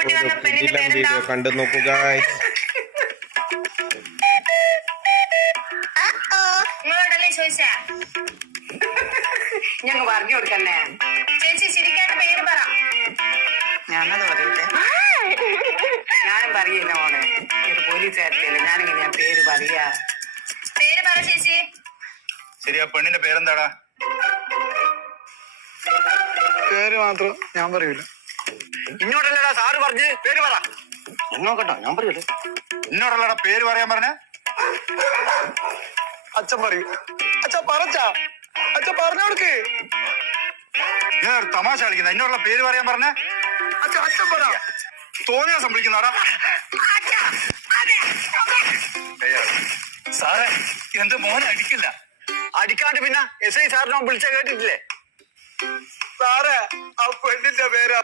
കൂട്ടി വന്ന പെണ്ണിന്റെ പേരെന്താ? വീഡിയോ കണ്ടു നോക്കുക. നിങ്ങളോടല്ലേ ചോദിച്ചാ? ഞങ്ങൾ പറഞ്ഞു കൊടുക്കണ്ടേ? ചേച്ചി ചിരിക്കാണ്ട് പേര് പറ. ഞാനത് പറയട്ടെ. ഞാനും പറയില്ല മോളെ, ഇത് പോലീസുകാരത്തില്ല. ഞാനെങ്ങനെയാ പേര് പറയാ? പേര് പറ ചേച്ചി. ശരി, ആ പെണ്ണിന്റെ പേരെന്താടാ? പേര് മാത്രം ഞാൻ പറയൂല. ഇന്നോടല്ലടാ സാറ് പറഞ്ഞ് പേര് പറ. നോക്കട്ടോ, ഞാൻ പറയൂലേ. ഇന്നോടല്ലടാ പേര് പറയാൻ പറഞ്ഞ. അച്ഛൻ പറയൂ. അച്ഛൻ പറച്ചാ, അച്ഛൻ പറഞ്ഞു കൊടുക്ക്. ഞാൻ ഒരു തമാശ കളിക്കുന്ന. എന്നോടുള്ള പേര് പറയാൻ പറഞ്ഞ. അച്ഛൻ അച്ഛൻ പറ. തോന്നിയാ സംഭവിക്കുന്നതാടാ. സാറേ, എന്റെ മോനെ അടിക്കില്ല. അടിക്കാണ്ട് പിന്നെ SI സാറിനെ വിളിച്ച കേട്ടിട്ടില്ലേ? സാറേ, ആ പെണ്ണിന്റെ പേര്